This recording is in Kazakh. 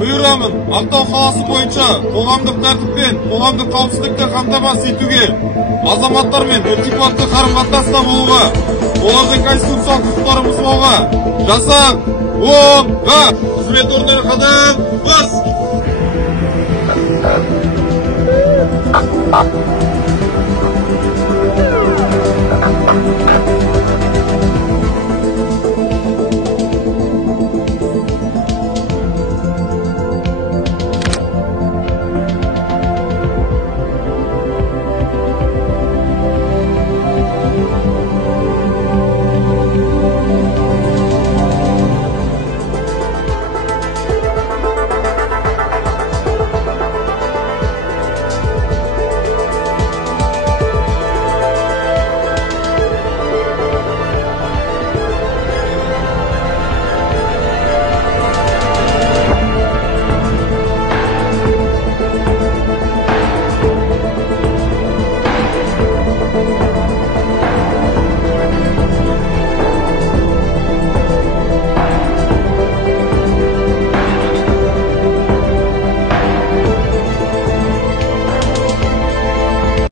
бұйырамын. Ақтау қаласы бойынша қоғамдық тәртіп пен қоғамдық қауіпсіздікті қамтамасыз етуге, азаматтармен ілтипатты қарым-қатынаста болуға, олардың конституциялық құқықтарын бұзбауға, жасақ оңға қызмет орындары қадам бас.